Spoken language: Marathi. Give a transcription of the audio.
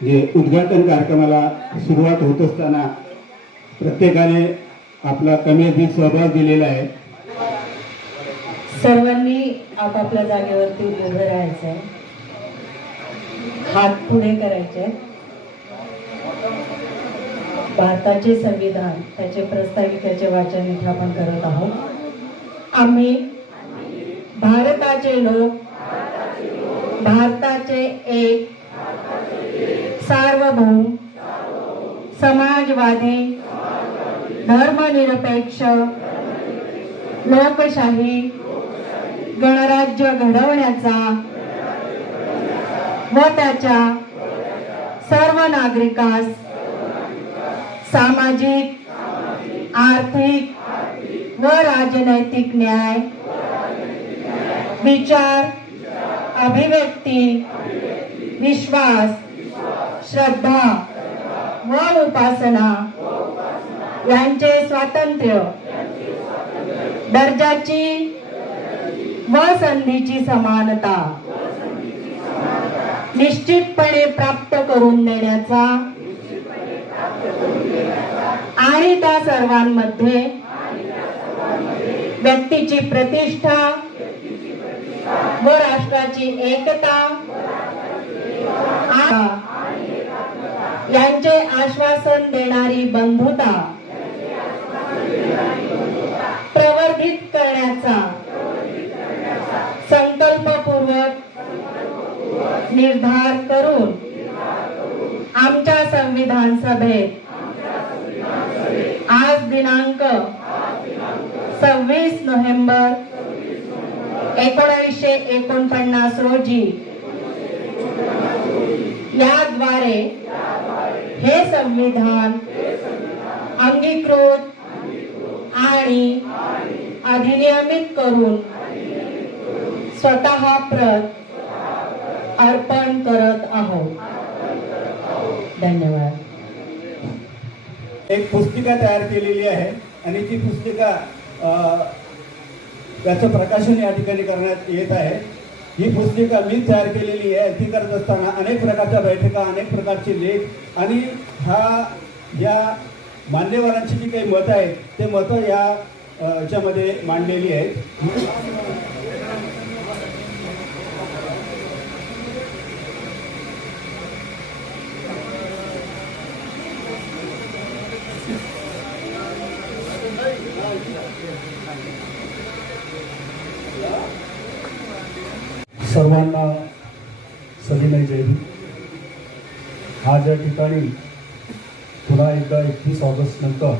जे उद्घाटन कार्यक्रमाला सुरुवात होत असताना प्रत्येकाने आपला कमी अधिक सहभाग दिलेला आहे। सर्वांनी आपापल्या जागेवरती उभं राहायचं आहे, हात पुढे करायचे। भारताचे संविधान त्याचे प्रस्ताविकेचे वाचन इथे आपण करत आहोत। आम्ही भारताचे लोक, भारताचे एक सार्वभौम समाजवादी धर्मनिरपेक्ष लोकशाही गणराज्य घडवण्याचा व त्याच्या सर्व नागरिकास सामाजिक, आर्थिक व राजनैतिक न्याय, विचार, अभिव्यक्ती, विश्वास, श्रद्धा व उपासना यांचे स्वातंत्र्य, दर्जाची व संधीची समानता निश्चितपणे प्राप्त करून देण्याचा आणि त्या सर्वांमध्ये व्यक्तीची प्रतिष्ठा व राष्ट्राची एकता यांचे आश्वासन देणारी बंधुता प्रवर्धित करण्याचा संकल्पपूर्वक निर्धार करून आमच्या संविधान सभेत आज दिनांक 26 नोव्हेंबर 1949 रोजी याद्वारे हे संविधान अंगीकृत आणि अधिनियमित करून स्वतः प्रत अर्पण करत आहोत। धन्यवाद। एक पुस्तिका तयार केलेली आहे आणि ती पुस्तिका त्याचं प्रकाशन या ठिकाणी करण्यात येत आहे। ही पुस्तिका मी तयार केलेली आहे। ती करत असताना अनेक प्रकारच्या बैठका, अनेक प्रकारचे लेख आणि या मान्यवरांची जी काही मतं आहेत ते मतं याच्यामध्ये मांडलेली आहेत। सर्वांना सविनय जय हिंद। आज या ठिकाणी पुन्हा एकदा 31 ऑगस्ट नंतर